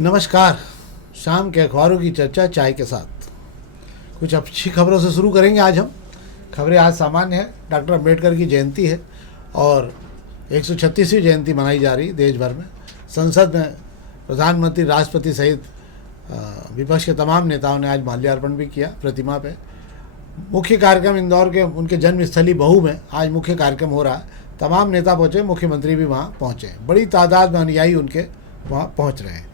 नमस्कार। शाम के अखबारों की चर्चा चाय के साथ कुछ अच्छी खबरों से शुरू करेंगे। आज हम खबरें आज सामान्य है। डॉक्टर अंबेडकर की जयंती है और 136वीं जयंती मनाई जा रही देश भर में। संसद में प्रधानमंत्री, राष्ट्रपति सहित विपक्ष के तमाम नेताओं ने आज माल्यार्पण भी किया प्रतिमा पे। मुख्य कार्यक्रम इंदौर के उनके जन्मस्थली महू में आज मुख्य कार्यक्रम हो रहा है। तमाम नेता पहुँचे, मुख्यमंत्री भी वहाँ पहुँचे। बड़ी तादाद में अनुयायी उनके वहाँ पहुँच रहे हैं।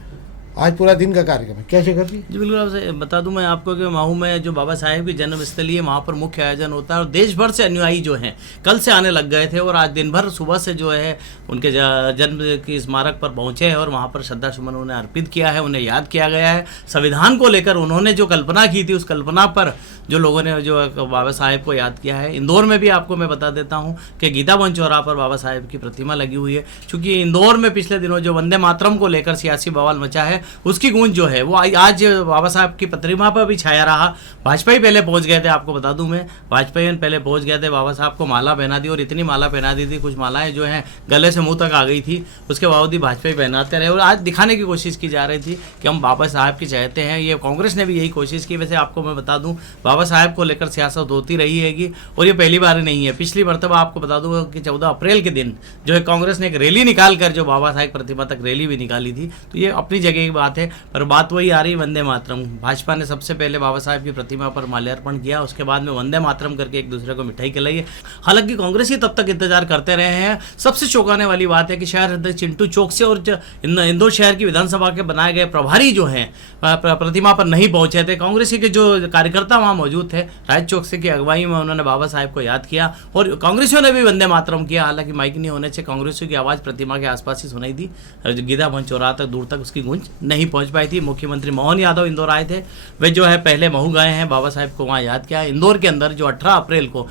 आज पूरा दिन का कार्यक्रम है। क्या शेखर जी? जी बिल्कुल, आपसे बता दूं मैं आपको कि महू में जो बाबा साहेब की जन्मस्थली है वहाँ पर मुख्य आयोजन होता है और देश भर से अनुयायी जो हैं कल से आने लग गए थे और आज दिन भर सुबह से जो है उनके जन्म की स्मारक पर पहुँचे हैं और वहाँ पर श्रद्धा सुमन उन्हें अर्पित किया है, उन्हें याद किया गया है। संविधान को लेकर उन्होंने जो कल्पना की थी उस कल्पना पर जो लोगों ने जो बाबा साहेब को याद किया है। इंदौर में भी आपको मैं बता देता हूँ कि गीता भवन चौराहा पर बाबा साहेब की प्रतिमा लगी हुई है। चूँकि इंदौर में पिछले दिनों जो वंदे मातरम को लेकर सियासी बवाल मचा है उसकी गूंज जो है वो आज बाबा साहब की प्रतिमा पर भी छाया रहा। वाजपेयी पहले पहुंच गए थे, आपको बता दूं मैं, वाजपेयी पहले पहुंच गए थे, बाबा साहब को माला पहना दी और इतनी माला पहना दी थी, कुछ मालाएं जो हैं गले से मुंह तक आ गई थी। उसके बावजूद वाजपेयी पहनाते रहे और आज दिखाने की कोशिश की जा रही थी कि हम बाबा साहब की चाहते हैं। ये कांग्रेस ने भी यही कोशिश की। वैसे आपको मैं बता दूँ बाबा साहब को लेकर सियासत होती रही हैगी और ये पहली बार नहीं है। पिछली मरतबा आपको बता दूँ कि 14 अप्रैल के दिन जो है कांग्रेस ने एक रैली निकाल कर जो बाबा साहब प्रतिमा तक रैली भी निकाली थी। तो ये अपनी जगह की बात है, पर बात वही आ रही वंदे मातरम। भाजपा ने सबसे पहले बाबा साहब की प्रतिमा पर माल्यार्पण किया, उसके बाद में वंदे मातरम करके एक दूसरे को मिठाई खिलाई है। हालांकि कांग्रेस ही तब तक इंतजार करते रहे हैं। सबसे चौंकाने वाली बात है कि शहर अध्यक्ष चिंटू चौक से और इंदौर शहर की विधानसभा के बनाए गए प्रभारी जो हैं प्रतिमा पर नहीं पहुंचे थे। कांग्रेस के जो कार्यकर्ता वहां मौजूद थे, राज चौक से की अगुवाई में उन्होंने बाबा साहब को याद किया और कांग्रेसियों ने भी वंदे मातरम किया। हालांकि माइक नहीं होने से कांग्रेसियों की आवाज़ प्रतिमा के आसपास ही सुनाई दी। गीता भवन चौराहा तक दूर तक उसकी गूंज नहीं पहुंच पाई थी। मुख्यमंत्री मोहन यादव इंदौर आए थे, वे जो है पहले महू गए हैं, बाबा साहब को वहाँ याद किया। इंदौर के अंदर जो 18 अप्रैल को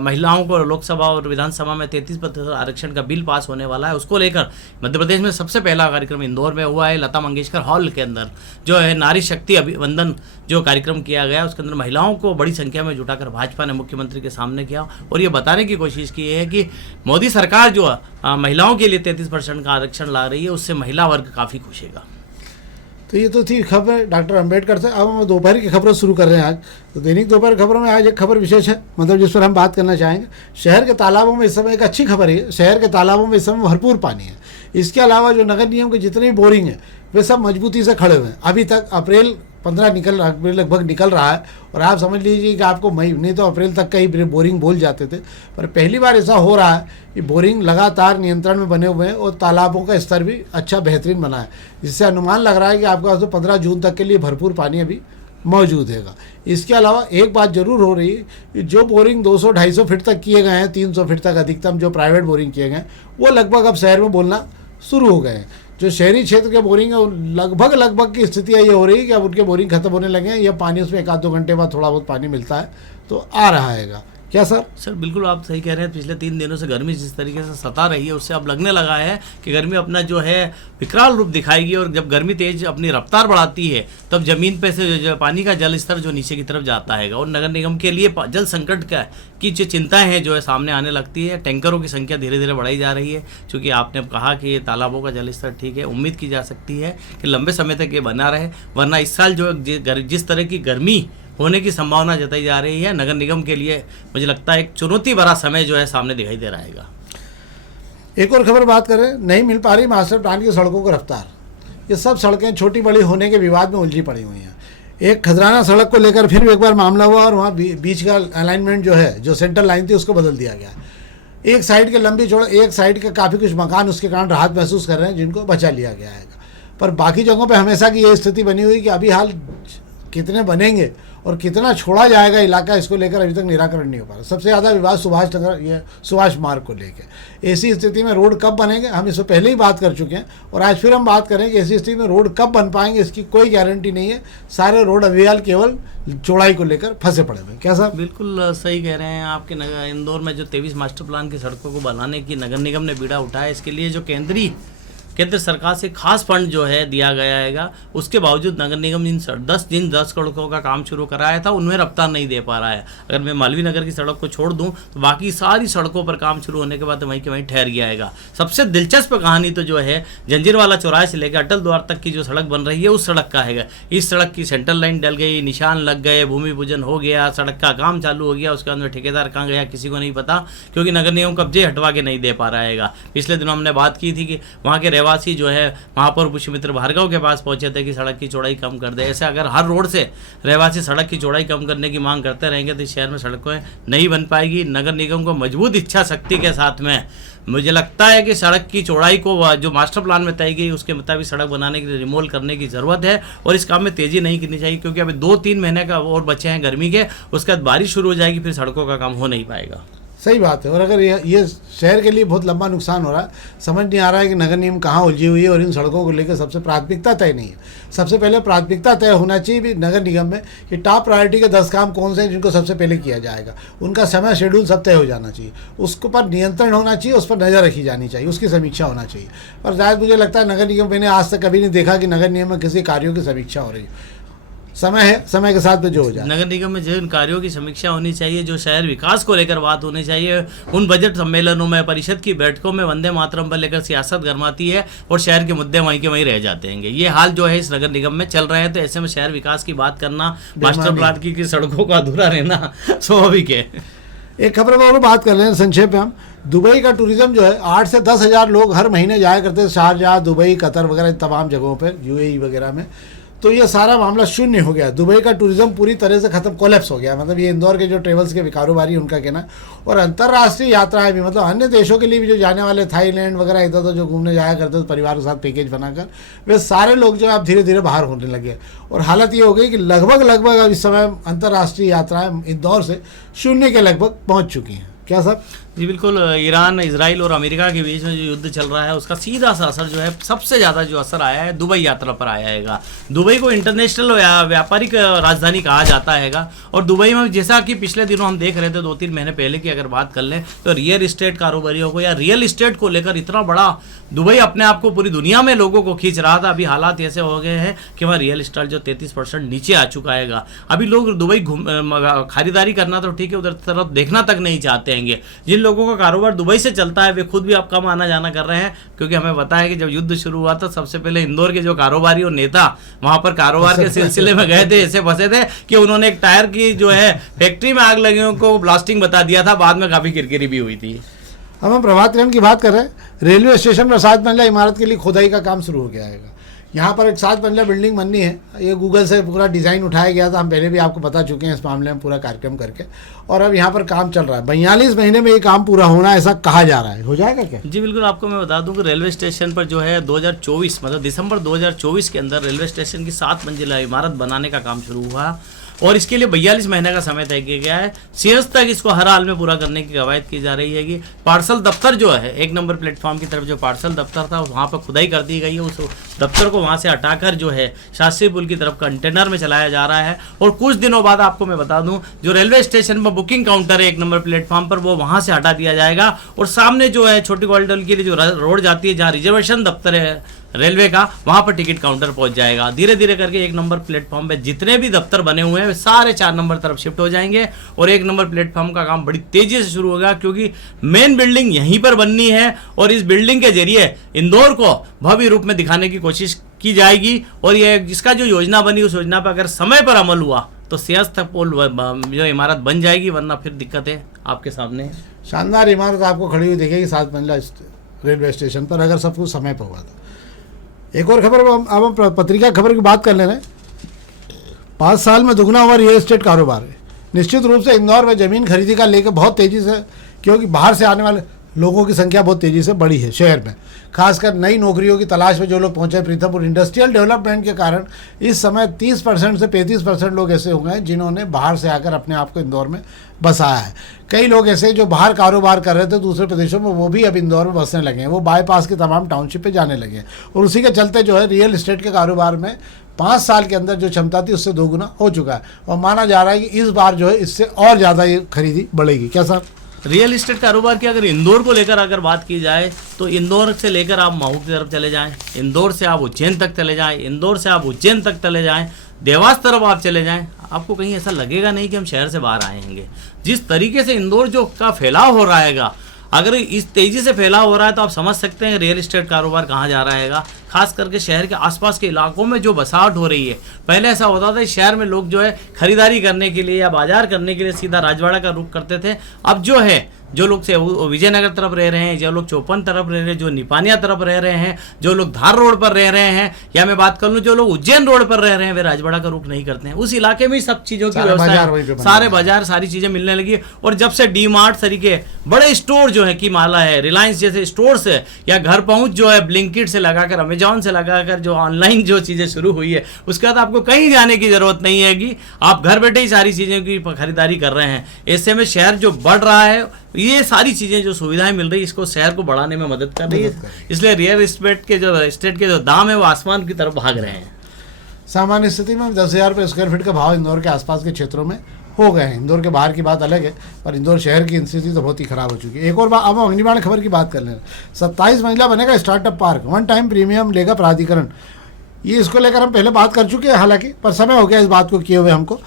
महिलाओं को लोकसभा और विधानसभा में 33% आरक्षण का बिल पास होने वाला है, उसको लेकर मध्य प्रदेश में सबसे पहला कार्यक्रम इंदौर में हुआ है। लता मंगेशकर हॉल के अंदर जो है नारी शक्ति अभिवंदन जो कार्यक्रम किया गया, उसके अंदर महिलाओं को बड़ी संख्या में जुटाकर भाजपा ने मुख्यमंत्री के सामने किया और ये बताने की कोशिश की है कि मोदी सरकार जो महिलाओं के लिए 33% का आरक्षण ला रही है, उससे महिला वर्ग काफ़ी खुश है। तो ये तो थी खबर डॉक्टर अंबेडकर से। अब हम दोपहर की खबरें शुरू कर रहे हैं आज। तो दैनिक दोपहर खबरों में आज एक खबर विशेष है, मतलब जिस पर हम बात करना चाहेंगे। शहर के तालाबों में इस समय एक अच्छी खबर है, शहर के तालाबों में इस समय भरपूर पानी है। इसके अलावा जो नगर निगम के जितने भी बोरिंग हैं वे सब मजबूती से खड़े हुए हैं। अभी तक अप्रैल 15 लगभग निकल रहा है और आप समझ लीजिए कि आपको मई नहीं तो अप्रैल तक का ही बोरिंग बोल जाते थे, पर पहली बार ऐसा हो रहा है कि बोरिंग लगातार नियंत्रण में बने हुए हैं और तालाबों का स्तर भी अच्छा बेहतरीन बना है, जिससे अनुमान लग रहा है कि आपके पास तो 15 जून तक के लिए भरपूर पानी अभी मौजूद है। इसके अलावा एक बात जरूर हो रही है कि जो बोरिंग 200-250 फीट तक किए गए हैं, 300 फीट तक अधिकतम जो प्राइवेट बोरिंग किए गए हैं, वो लगभग अब शहर में बोलना शुरू हो गए हैं। जो शहरी क्षेत्र के बोरिंग है लगभग की स्थितियाँ ये हो रही है कि अब उनके बोरिंग खत्म होने लगे हैं। यह पानी उसमें 1-2 घंटे बाद थोड़ा बहुत पानी मिलता है तो आ रहा है। क्या सर? बिल्कुल आप सही कह रहे हैं। पिछले 3 दिनों से गर्मी जिस तरीके से सता रही है उससे अब लगने लगा है कि गर्मी अपना जो है विकराल रूप दिखाएगी और जब गर्मी तेज अपनी रफ्तार बढ़ाती है तब जमीन पे से पानी का जल स्तर जो नीचे की तरफ जाता है और नगर निगम के लिए जल संकट की जो चिंताएं हैं जो है सामने आने लगती है। टैंकरों की संख्या धीरे धीरे बढ़ाई जा रही है। चूँकि आपने कहा कि तालाबों का जल स्तर ठीक है, उम्मीद की जा सकती है कि लंबे समय तक ये बना रहे, वरना इस साल जो जिस तरह की गर्मी होने की संभावना जताई जा रही है, नगर निगम के लिए मुझे लगता है एक चुनौती भरा समय जो है सामने दिखाई दे रहा है। एक और खबर बात करें, नहीं मिल पा रही मास्टर प्लान की सड़कों को रफ्तार। ये सब सड़कें छोटी बड़ी होने के विवाद में उलझी पड़ी हुई हैं। एक खजराना सड़क को लेकर फिर एक बार मामला हुआ और वहाँ बीच का अलाइनमेंट जो है, जो सेंट्रल लाइन थी, उसको बदल दिया गया। एक साइड के लंबी चौड़ा, एक साइड के काफ़ी कुछ मकान उसके कारण राहत महसूस कर रहे हैं, जिनको बचा लिया गया है। पर बाकी जगहों पर हमेशा की ये स्थिति बनी हुई कि अभी हाल कितने बनेंगे और कितना छोड़ा जाएगा इलाका, इसको लेकर अभी तक निराकरण नहीं हो पा रहा। सबसे ज़्यादा विवाद सुभाष मार्ग को लेकर। ऐसी स्थिति में रोड कब बनेंगे, हम इससे पहले ही बात कर चुके हैं और आज फिर हम बात करें कि ऐसी स्थिति में रोड कब बन पाएंगे, इसकी कोई गारंटी नहीं है। सारे रोड अभी हाल केवल चौड़ाई को लेकर फंसे पड़े हुए। क्या साहब? बिल्कुल सही कह रहे हैं आपके। इंदौर में जो 23 मास्टर प्लान की सड़कों को बनाने की नगर निगम ने बीड़ा उठाया, इसके लिए जो केंद्रीय केंद्र सरकार से खास फंड जो है दिया गया है, उसके बावजूद नगर निगम इन 10 सड़कों का काम शुरू कराया था, उनमें रफ्तार नहीं दे पा रहा है। अगर मैं मालवीय नगर की सड़क को छोड़ दूं तो बाकी सारी सड़कों पर काम शुरू होने के बाद वहीं के वहीं ठहर गया है। सबसे दिलचस्प कहानी तो जो है जंजीरवाला चौराहे से लेकर अटल द्वार तक की जो सड़क बन रही है उस सड़क का है। इस सड़क की सेंट्रल लाइन डल गई, निशान लग गए, भूमि पूजन हो गया, सड़क का काम चालू हो गया, उसके बाद में ठेकेदार कहाँ गया किसी को नहीं पता, क्योंकि नगर निगम कब्जे हटवा के नहीं दे पा रहा है। पिछले दिनों हमने बात की थी कि वहाँ के रहवासी जो है महापौर पुष्यमित्र भार्गव के पास पहुंचे थे कि सड़क की चौड़ाई कम कर दे। ऐसे अगर हर रोड से रहवासी सड़क की चौड़ाई कम करने की मांग करते रहेंगे तो इस शहर में सड़कें नहीं बन पाएगी। नगर निगम को मजबूत इच्छा शक्ति के साथ में मुझे लगता है कि सड़क की चौड़ाई को जो मास्टर प्लान में तय गई उसके मुताबिक सड़क बनाने के लिए रिमोल करने की ज़रूरत है और इस काम में तेज़ी नहीं करनी चाहिए, क्योंकि अभी 2-3 महीने का और बचे हैं गर्मी के, उसके बाद बारिश शुरू हो जाएगी, फिर सड़कों का काम हो नहीं पाएगा। सही बात है। और अगर ये शहर के लिए बहुत लंबा नुकसान हो रहा है, समझ नहीं आ रहा है कि नगर निगम कहाँ उलझी हुई है और इन सड़कों को लेकर सबसे प्राथमिकता तय नहीं है। सबसे पहले प्राथमिकता तय होना चाहिए भी नगर निगम में कि टॉप प्रायोरिटी के 10 काम कौन से हैं जिनको सबसे पहले किया जाएगा, उनका समय शेड्यूल सब तय हो जाना चाहिए, उसके ऊपर नियंत्रण होना चाहिए, उस पर नज़र रखी जानी चाहिए, उसकी समीक्षा होना चाहिए। पर शायद मुझे लगता है नगर निगम, मैंने आज तक कभी नहीं देखा कि नगर निगम में किसी कार्यों की समीक्षा हो रही है। समय है, समय के साथ में जो हो जाए। नगर निगम में जिन कार्यों की समीक्षा होनी चाहिए, जो शहर विकास को लेकर बात होनी चाहिए, उन बजट सम्मेलनों में, परिषद की बैठकों में वंदे मातरम पर लेकर सियासत गरमाती है और शहर के मुद्दे वहीं के वहीं रह जाते हैं। ये हाल जो है इस नगर निगम में चल रहे हैं, तो ऐसे में शहर विकास की बात करना, मास्टर प्लान की सड़कों का अधूरा रहना स्वाभाविक है। एक खबर पर और बात कर रहे हैं संक्षेप में हम। दुबई का टूरिज्म जो है 8 से 10 हज़ार लोग हर महीने जाया करते हैं शारजाह, दुबई, कतर वगैरह तमाम जगहों पर, यूएई वगैरह में। तो ये सारा मामला शून्य हो गया। दुबई का टूरिज्म पूरी तरह से खत्म, कोलैप्स हो गया। मतलब ये इंदौर के जो ट्रेवल्स के कारोबारी उनका कहना। और अंतर्राष्ट्रीय यात्राएं भी, मतलब अन्य देशों के लिए भी जो जाने वाले, थाईलैंड वगैरह इधर उधर जो घूमने जाया करते थे परिवार के साथ पैकेज बनाकर, वे सारे लोग जो है अब धीरे धीरे बाहर होने लगे। और हालत ये हो गई कि लगभग इस समय अंतर्राष्ट्रीय यात्राएं इंदौर से शून्य के लगभग पहुँच चुकी हैं। क्या साहब? जी बिल्कुल। ईरान, इजराइल और अमेरिका के बीच में जो युद्ध चल रहा है उसका सीधा सा असर जो है, सबसे ज़्यादा जो असर आया है दुबई यात्रा पर आया है। दुबई को इंटरनेशनल व्यापारिक राजधानी कहा जाता है और दुबई में जैसा कि पिछले दिनों हम देख रहे थे, 2-3 महीने पहले की अगर बात कर लें तो रियल इस्टेट कारोबारियों को या रियल इस्टेट को लेकर इतना बड़ा दुबई अपने आप को पूरी दुनिया में लोगों को खींच रहा था। अभी हालात ऐसे हो गए हैं कि वहाँ रियल इस्टेट जो 33% नीचे आ चुका है। अभी लोग दुबई खरीदारी करना तो ठीक है, उधर तरफ देखना तक नहीं चाहते हैं। जिन लोगों का कारोबार दुबई से चलता है वे खुद भी अब कम आना जाना कर रहे हैं, क्योंकि हमें पता है कि जब युद्ध शुरू हुआ था सबसे पहले इंदौर के जो कारोबारी और नेता वहां पर कारोबार के सिलसिले में गए थे, ऐसे फंसे थे कि उन्होंने एक टायर की जो है फैक्ट्री में आग लगे को ब्लास्टिंग बता दिया था। बाद में काफी किरकिरी भी हुई थी। हम प्रभात खंड की बात कर रहे हैं। रेलवे स्टेशन पर 7 मंजिला इमारत के लिए खुदाई का काम शुरू हो गया है। यहाँ पर एक 7 मंजिला बिल्डिंग बननी है। ये गूगल से पूरा डिज़ाइन उठाया गया था, हम पहले भी आपको बता चुके हैं इस मामले में पूरा कार्यक्रम करके। और अब यहाँ पर काम चल रहा है। 42 महीने में ये काम पूरा होना ऐसा कहा जा रहा है। हो जाएगा क्या? जी बिल्कुल। आपको मैं बता दूं कि रेलवे स्टेशन पर जो है 2024 मतलब दिसंबर 2024 के अंदर रेलवे स्टेशन की 7 मंजिला इमारत बनाने का काम शुरू हुआ और इसके लिए 42 महीने का समय तय किया गया है। सिंहस्थ तक इसको हर हाल में पूरा करने की कवायद की जा रही है। कि पार्सल दफ्तर जो है 1 नंबर प्लेटफॉर्म की तरफ जो पार्सल दफ्तर था वहाँ पर खुदाई कर दी गई है। उस दफ्तर को वहाँ से हटाकर जो है शास्त्री पुल की तरफ कंटेनर में चलाया जा रहा है। और कुछ दिनों बाद आपको मैं बता दूं जो रेलवे स्टेशन पर बुकिंग काउंटर है 1 नंबर प्लेटफॉर्म पर, वो वहाँ से हटा दिया जाएगा और सामने जो है छोटी ग्वालियर के लिए जो रोड जाती है जहाँ रिजर्वेशन दफ्तर है रेलवे का, वहां पर टिकट काउंटर पहुंच जाएगा। धीरे धीरे करके 1 नंबर प्लेटफॉर्म पे जितने भी दफ्तर बने हुए हैं वे सारे 4 नंबर तरफ शिफ्ट हो जाएंगे और 1 नंबर प्लेटफॉर्म का काम बड़ी तेजी से शुरू होगा, क्योंकि मेन बिल्डिंग यहीं पर बननी है और इस बिल्डिंग के जरिए इंदौर को भव्य रूप में दिखाने की कोशिश की जाएगी। और ये जिसका जो योजना बनी उस योजना पर अगर समय पर अमल हुआ तो सिंहस्थ पुल जो इमारत बन जाएगी, वरना फिर दिक्कत है आपके सामने। शानदार इमारत आपको खड़ी हुई दिखेगी 7 मंजिला रेलवे स्टेशन पर, अगर सब कुछ समय पर हुआ था। एक और खबर, अब हम पत्रिका खबर की बात कर ले रहे हैं। 5 साल में दुगना हुआ रियल एस्टेट कारोबार है। निश्चित रूप से इंदौर में ज़मीन खरीदी का लेकर बहुत तेज़ी से, क्योंकि बाहर से आने वाले लोगों की संख्या बहुत तेज़ी से बढ़ी है शहर में, खासकर नई नौकरियों की तलाश में जो लोग पहुंचे प्रीतमपुर। इंडस्ट्रियल डेवलपमेंट के कारण इस समय 30% से 35% लोग ऐसे हो गए हैं जिन्होंने बाहर से आकर अपने आप को इंदौर में बसाया है। कई लोग ऐसे जो बाहर कारोबार कर रहे थे दूसरे प्रदेशों में, वो भी अब इंदौर में बसने लगे हैं। वो बाईपास के तमाम टाउनशिप पे जाने लगे हैं और उसी के चलते जो है रियल इस्टेट के कारोबार में 5 साल के अंदर जो क्षमता थी उससे 2 गुना हो चुका है। और माना जा रहा है कि इस बार जो है इससे और ज़्यादा ये खरीदी बढ़ेगी। क्या साहब? रियल इस्टेट कारोबार की अगर इंदौर को लेकर अगर बात की जाए तो इंदौर से लेकर आप महू की तरफ चले जाएं, इंदौर से आप उज्जैन तक चले जाएं, इंदौर से आप उज्जैन तक चले जाएं, देवास तरफ आप चले जाएं, आपको कहीं ऐसा लगेगा नहीं कि हम शहर से बाहर आएंगे। जिस तरीके से इंदौर जो का फैलाव हो रहा हैगा, अगर इस तेज़ी से फैलाव हो रहा है तो आप समझ सकते हैं रियल इस्टेट कारोबार कहाँ जा रहा हैगा। खास करके शहर के आसपास के इलाकों में जो बसाहट हो रही है, पहले ऐसा होता था शहर में लोग जो है खरीदारी करने के लिए या बाजार करने के लिए सीधा राजवाड़ा का रुख करते थे। अब जो है जो लोग से विजयनगर तरफ रह रहे हैं, जो लोग चौपन तरफ रह रहे हैं, जो निपानिया तरफ रह रहे हैं, जो लोग धार रोड पर रह रहे हैं, या मैं बात कर लूँ जो लोग उज्जैन रोड पर रह रहे हैं, वे राजवाड़ा का रुख नहीं करते हैं। उस इलाके में सब चीज़ों की व्यवस्था, सारे बाजार, सारी चीज़ें मिलने लगी। और जब से डी मार्ट तरीके बड़े स्टोर जो है की माला है, रिलायंस जैसे स्टोर्स है, या घर पहुँच जो है ब्लिंकिट से लगाकर, अमेजॉन से लगाकर जो ऑनलाइन जो चीज़ें शुरू हुई है, उसके बाद आपको कहीं जाने की जरूरत नहीं है कि आप घर बैठे ही सारी चीज़ों की खरीदारी कर रहे हैं। ऐसे में शहर जो बढ़ रहा है, ये सारी चीज़ें जो सुविधाएं मिल रही है, इसको शहर को बढ़ाने में मदद कर रही है। इसलिए रियल एस्टेट के जो दाम है वो आसमान की तरफ भाग रहे हैं। सामान्य स्थिति में 10,000 रुपये स्क्वायर फीट का भाव इंदौर के आसपास के क्षेत्रों में हो गए हैं। इंदौर के बाहर की बात अलग है, पर इंदौर शहर की स्थिति तो बहुत ही खराब हो चुकी है। एक और बात, अब हम अग्निबाण खबर की बात कर लें। 27 मंजिला बनेगा startup park, one time premium लेगा प्राधिकरण। ये इसको लेकर हम पहले बात कर चुके हैं हालांकि, पर समय हो गया इस बात को किए हुए हमको।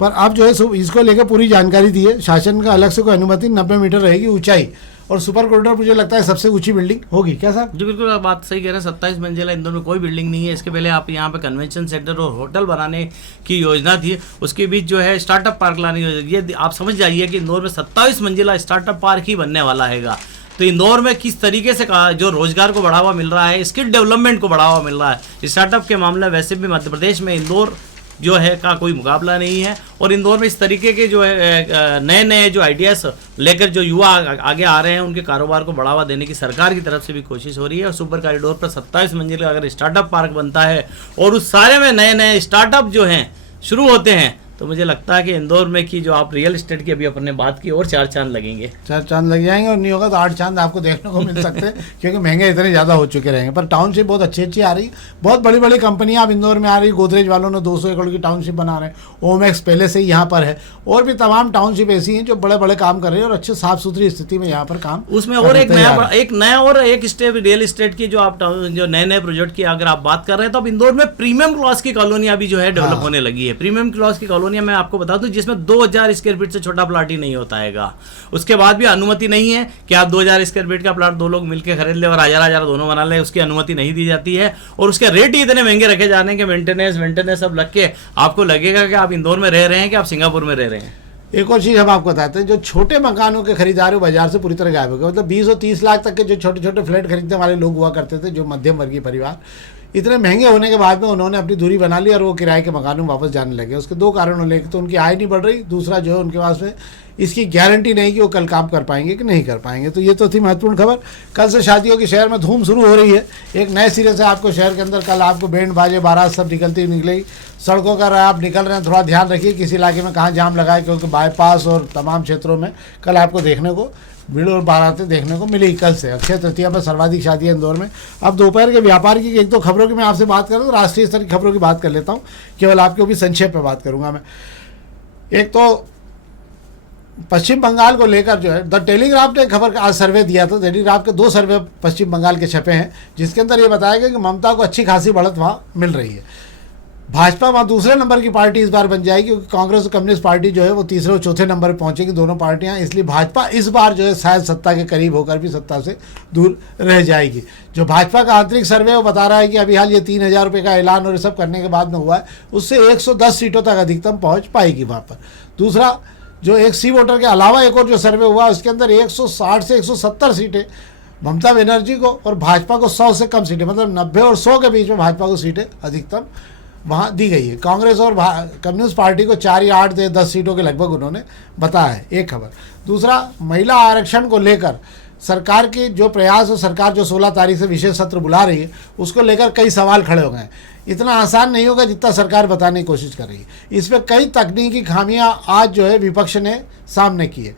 पर अब जो है इसको लेकर पूरी जानकारी दी है। शासन का अलग से कोई अनुमति, 90 मीटर रहेगी ऊंचाई, और सुपर कॉरिडोर मुझे लगता है सबसे ऊंची बिल्डिंग होगी। क्या साहब? जी बिल्कुल, आप बात सही कह रहे हैं। 27 मंजिला इंदौर में कोई बिल्डिंग नहीं है। इसके पहले आप यहाँ पे कन्वेंशन सेंटर और होटल बनाने की योजना थी, उसके बीच जो है स्टार्टअप पार्क लाने की योजना। ये आप समझ जाइए कि इंदौर में 27 मंजिला स्टार्टअप पार्क ही बनने वाला हैगा। तो इंदौर में किस तरीके से जो रोजगार को बढ़ावा मिल रहा है, स्किल डेवलपमेंट को बढ़ावा मिल रहा है स्टार्टअप के मामले। वैसे भी मध्य प्रदेश में इंदौर जो है का कोई मुकाबला नहीं है। और इंदौर में इस तरीके के जो है नए नए जो आइडियाज़ लेकर जो युवा आगे आ रहे हैं, उनके कारोबार को बढ़ावा देने की सरकार की तरफ से भी कोशिश हो रही है। और सुपर कॉरिडोर पर 27 मंजिल का अगर स्टार्टअप पार्क बनता है और उस सारे में नए नए स्टार्टअप जो हैं शुरू होते हैं, तो मुझे लगता है कि इंदौर में की जो आप रियल एस्टेट की अभी अपने बात की, और 4 चांद लगेंगे। 4 चांद लग जाएंगे, और नहीं होगा तो 8 चांद आपको देखने को मिल सकते हैं क्योंकि महंगे इतने ज़्यादा हो चुके रहेंगे। पर टाउनशिप बहुत अच्छी आ रही, बहुत बड़ी बड़ी कंपनियां अब इंदौर में आ रही। गोदरेज वालों ने 200 एकड़ की टाउनशिप बना रहे हैं, ओमैक्स पहले से ही यहाँ पर है, और भी तमाम टाउनशिप ऐसी हैं जो बड़े बड़े काम कर रही है और अच्छे साफ सुथरी स्थिति में यहाँ पर काम। उसमें और एक नया और एक स्टेप रियल एस्टेट की जो आप जो नए नए प्रोजेक्ट की अगर आप बात कर रहे हैं, तो अब इंदौर में प्रीमियम क्लास की कॉलोनियां भी जो है डेवलप होने लगी है। प्रीमियम क्लास की कॉलोनियां मैं आपको बता दूं जिसमें 2000 स्क्वायर फीट से छोटा प्लाट ही नहीं होता हैगा। उसके बाद भी अनुमति नहीं है कि आप 2000 स्क्वायर फीट का प्लाट 2 लोग मिलकर खरीद ले और 1000 दोनों बना ले, उसकी अनुमति नहीं दी जाती है। और उसके रेट ही इतने महंगे रखे जाने के मेंटेनेंस सब लग के आपको लगेगा कि आप इंदौर में रह रहे हैं कि आप सिंगापुर में रह रहे हैं। एक और चीज़ हम आपको बताते हैं, जो छोटे मकानों के खरीदार बाजार से पूरी तरह गायब हो गए। मतलब 20 और 30 लाख तक के जो छोटे छोटे फ्लैट खरीदने वाले लोग हुआ करते थे, जो मध्यम वर्गीय परिवार, इतने महंगे होने के बाद में उन्होंने अपनी दूरी बना ली और वो किराए के मकानों में वापस जाने लगे। उसके 2 कारण होने लगे, तो उनकी आय नहीं बढ़ रही, दूसरा जो है उनके पास में इसकी गारंटी नहीं कि वो कल काम कर पाएंगे कि नहीं कर पाएंगे। तो ये तो थी महत्वपूर्ण खबर। कल से शादियों की शहर में धूम शुरू हो रही है। एक नए सिरे से आपको शहर के अंदर कल आपको बैंड बाजे बारात सब निकलती निकलेगी। सड़कों का आप निकल रहे हैं, थोड़ा ध्यान रखिए किसी इलाके में कहाँ जाम लगाए, क्योंकि बाईपास और तमाम क्षेत्रों में कल आपको देखने को भीड़ और बारातें देखने को मिलेगी। कल से अक्षय तृतीया पर सर्वाधिक शादियां इंदौर में। अब दोपहर के व्यापार की 1-2 खबरों की मैं आपसे बात करूँ, तो राष्ट्रीय स्तर की खबरों की बात कर लेता हूँ। केवल आपके भी संक्षेप में बात करूँगा मैं। एक तो पश्चिम बंगाल को लेकर जो है द टेलीग्राफ ने खबर आज सर्वे दिया था। टेलीग्राफ के 2 सर्वे पश्चिम बंगाल के छपे हैं, जिसके अंदर ये बताया गया कि ममता को अच्छी खासी बढ़त वहाँ मिल रही है। भाजपा वहाँ दूसरे नंबर की पार्टी इस बार बन जाएगी, क्योंकि कांग्रेस और कम्युनिस्ट पार्टी जो है वो तीसरे और चौथे नंबर पर पहुंचेगी दोनों पार्टियां। इसलिए भाजपा इस बार जो है शायद सत्ता के करीब होकर भी सत्ता से दूर रह जाएगी। जो भाजपा का आंतरिक सर्वे वो बता रहा है कि अभी हाल ये 3000 रुपये का ऐलान और ये सब करने के बाद में हुआ है, उससे 110 सीटों तक अधिकतम पहुँच पाएगी वहाँ पर। दूसरा जो एक सी वोटर के अलावा एक और जो सर्वे हुआ, उसके अंदर 160 से 170 सीटें ममता बनर्जी को और भाजपा को 100 से कम सीटें, मतलब 90 और 100 के बीच में भाजपा को सीटें अधिकतम वहाँ दी गई है। कांग्रेस और कम्युनिस्ट पार्टी को 4 या 8 से 10 सीटों के लगभग उन्होंने बताया है। एक खबर। दूसरा, महिला आरक्षण को लेकर सरकार की जो प्रयास और सरकार जो 16 तारीख से विशेष सत्र बुला रही है, उसको लेकर कई सवाल खड़े हो गए हैं। इतना आसान नहीं होगा जितना सरकार बताने की कोशिश कर रही है। इसमें कई तकनीकी खामियां आज जो है विपक्ष ने सामने की है।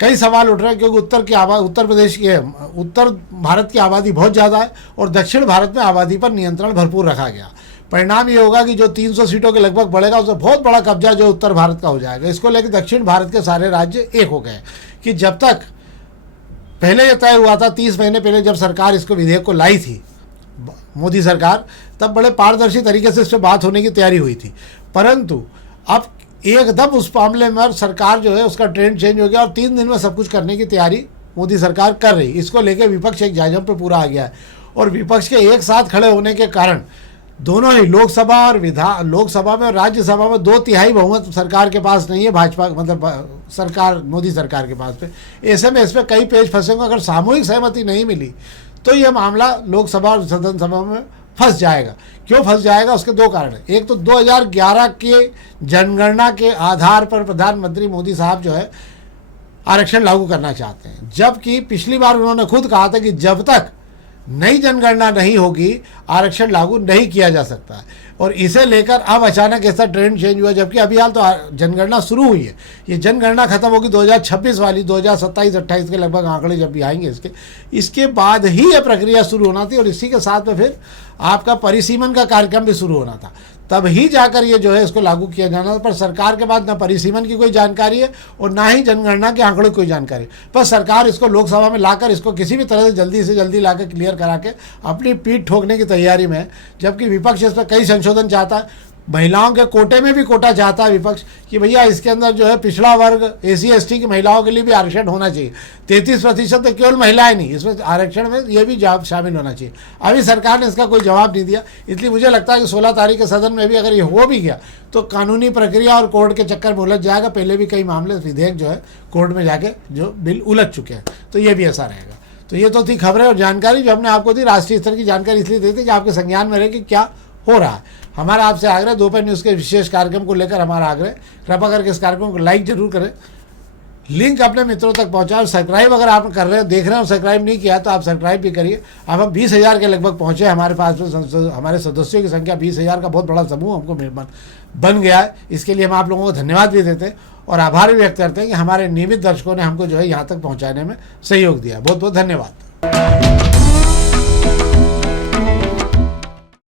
कई सवाल उठ रहे हैं, क्योंकि उत्तर प्रदेश की उत्तर भारत की आबादी बहुत ज़्यादा है और दक्षिण भारत में आबादी पर नियंत्रण भरपूर रखा गया। परिणाम ये होगा कि जो 300 सीटों के लगभग बढ़ेगा, उससे बहुत बड़ा कब्जा जो उत्तर भारत का हो जाएगा। इसको लेकर दक्षिण भारत के सारे राज्य एक हो गए कि जब तक पहले ये तय हुआ था 30 महीने पहले जब सरकार इसको विधेयक को लाई थी मोदी सरकार, तब बड़े पारदर्शी तरीके से इस पर बात होने की तैयारी हुई थी, परंतु अब एकदम उस मामले में सरकार जो है उसका ट्रेंड चेंज हो गया और 3 दिन में सब कुछ करने की तैयारी मोदी सरकार कर रही। इसको लेकर विपक्ष एक जाजम पे पूरा आ गया है और विपक्ष के एक साथ खड़े होने के कारण दोनों ही लोकसभा में और राज्यसभा में 2/3 बहुमत सरकार के पास नहीं है, भाजपा मतलब सरकार मोदी सरकार के पास पे। ऐसे में इस पर कई पेज फंसेंगे। अगर सामूहिक सहमति नहीं मिली तो यह मामला लोकसभा और सदन सभा में फंस जाएगा। क्यों फंस जाएगा? उसके 2 कारण हैं। एक तो 2011 के जनगणना के आधार पर प्रधानमंत्री मोदी साहब जो है आरक्षण लागू करना चाहते हैं, जबकि पिछली बार उन्होंने खुद कहा था कि जब तक नई जनगणना नहीं होगी आरक्षण लागू नहीं किया जा सकता है। और इसे लेकर अब अचानक ऐसा ट्रेंड चेंज हुआ, जबकि अभी हाल तो जनगणना शुरू हुई है। ये जनगणना खत्म होगी 2026 वाली, 2027-28 के लगभग आंकड़े जब भी आएंगे इसके बाद ही यह प्रक्रिया शुरू होना थी और इसी के साथ में फिर आपका परिसीमन का कार्यक्रम भी शुरू होना था, तब ही जाकर ये जो है इसको लागू किया जाना था। पर सरकार के पास ना परिसीमन की कोई जानकारी है और ना ही जनगणना के आंकड़ों की कोई जानकारी है। पर सरकार इसको लोकसभा में लाकर इसको किसी भी तरह से जल्दी लाकर क्लियर करा के अपनी पीठ ठोकने की तैयारी में है, जबकि विपक्ष इस पर कई संशोधन चाहता है। महिलाओं के कोटे में भी कोटा चाहता है विपक्ष कि भैया इसके अंदर जो है पिछड़ा वर्ग SC/ST की महिलाओं के लिए भी आरक्षण होना चाहिए। 33% तो केवल महिलाएं नहीं, इसमें आरक्षण में ये भी शामिल होना चाहिए। अभी सरकार ने इसका कोई जवाब नहीं दिया, इसलिए मुझे लगता है कि 16 तारीख के सदन में भी अगर ये हो भी गया तो कानूनी प्रक्रिया और कोर्ट के चक्कर में उलझ जाएगा। पहले भी कई मामले विधेयक जो है कोर्ट में जाके जो बिल उलझ चुके हैं, तो ये भी ऐसा रहेगा। तो ये तो थी खबरें और जानकारी जो हमने आपको दी। राष्ट्रीय स्तर की जानकारी इसलिए दी थी कि आपके संज्ञान में रहे कि क्या हो रहा है। हमारा आपसे आग्रह, दोपहर न्यूज़ के विशेष कार्यक्रम को लेकर हमारा आग्रह, कृपा करके इस कार्यक्रम को लाइक जरूर करें, लिंक अपने मित्रों तक पहुंचाएं और सब्सक्राइब अगर आप कर रहे हैं, देख रहे हैं और सब्सक्राइब नहीं किया तो आप सब्सक्राइब भी करिए। अब हम 20,000 के लगभग पहुंचे, हमारे पास हमारे सदस्यों की संख्या 20,000 का बहुत बड़ा समूह हमको बन गया है। इसके लिए हम आप लोगों को धन्यवाद भी देते हैं और आभार भी व्यक्त करते हैं कि हमारे नियमित दर्शकों ने हमको जो है यहाँ तक पहुँचाने में सहयोग दिया। बहुत बहुत धन्यवाद।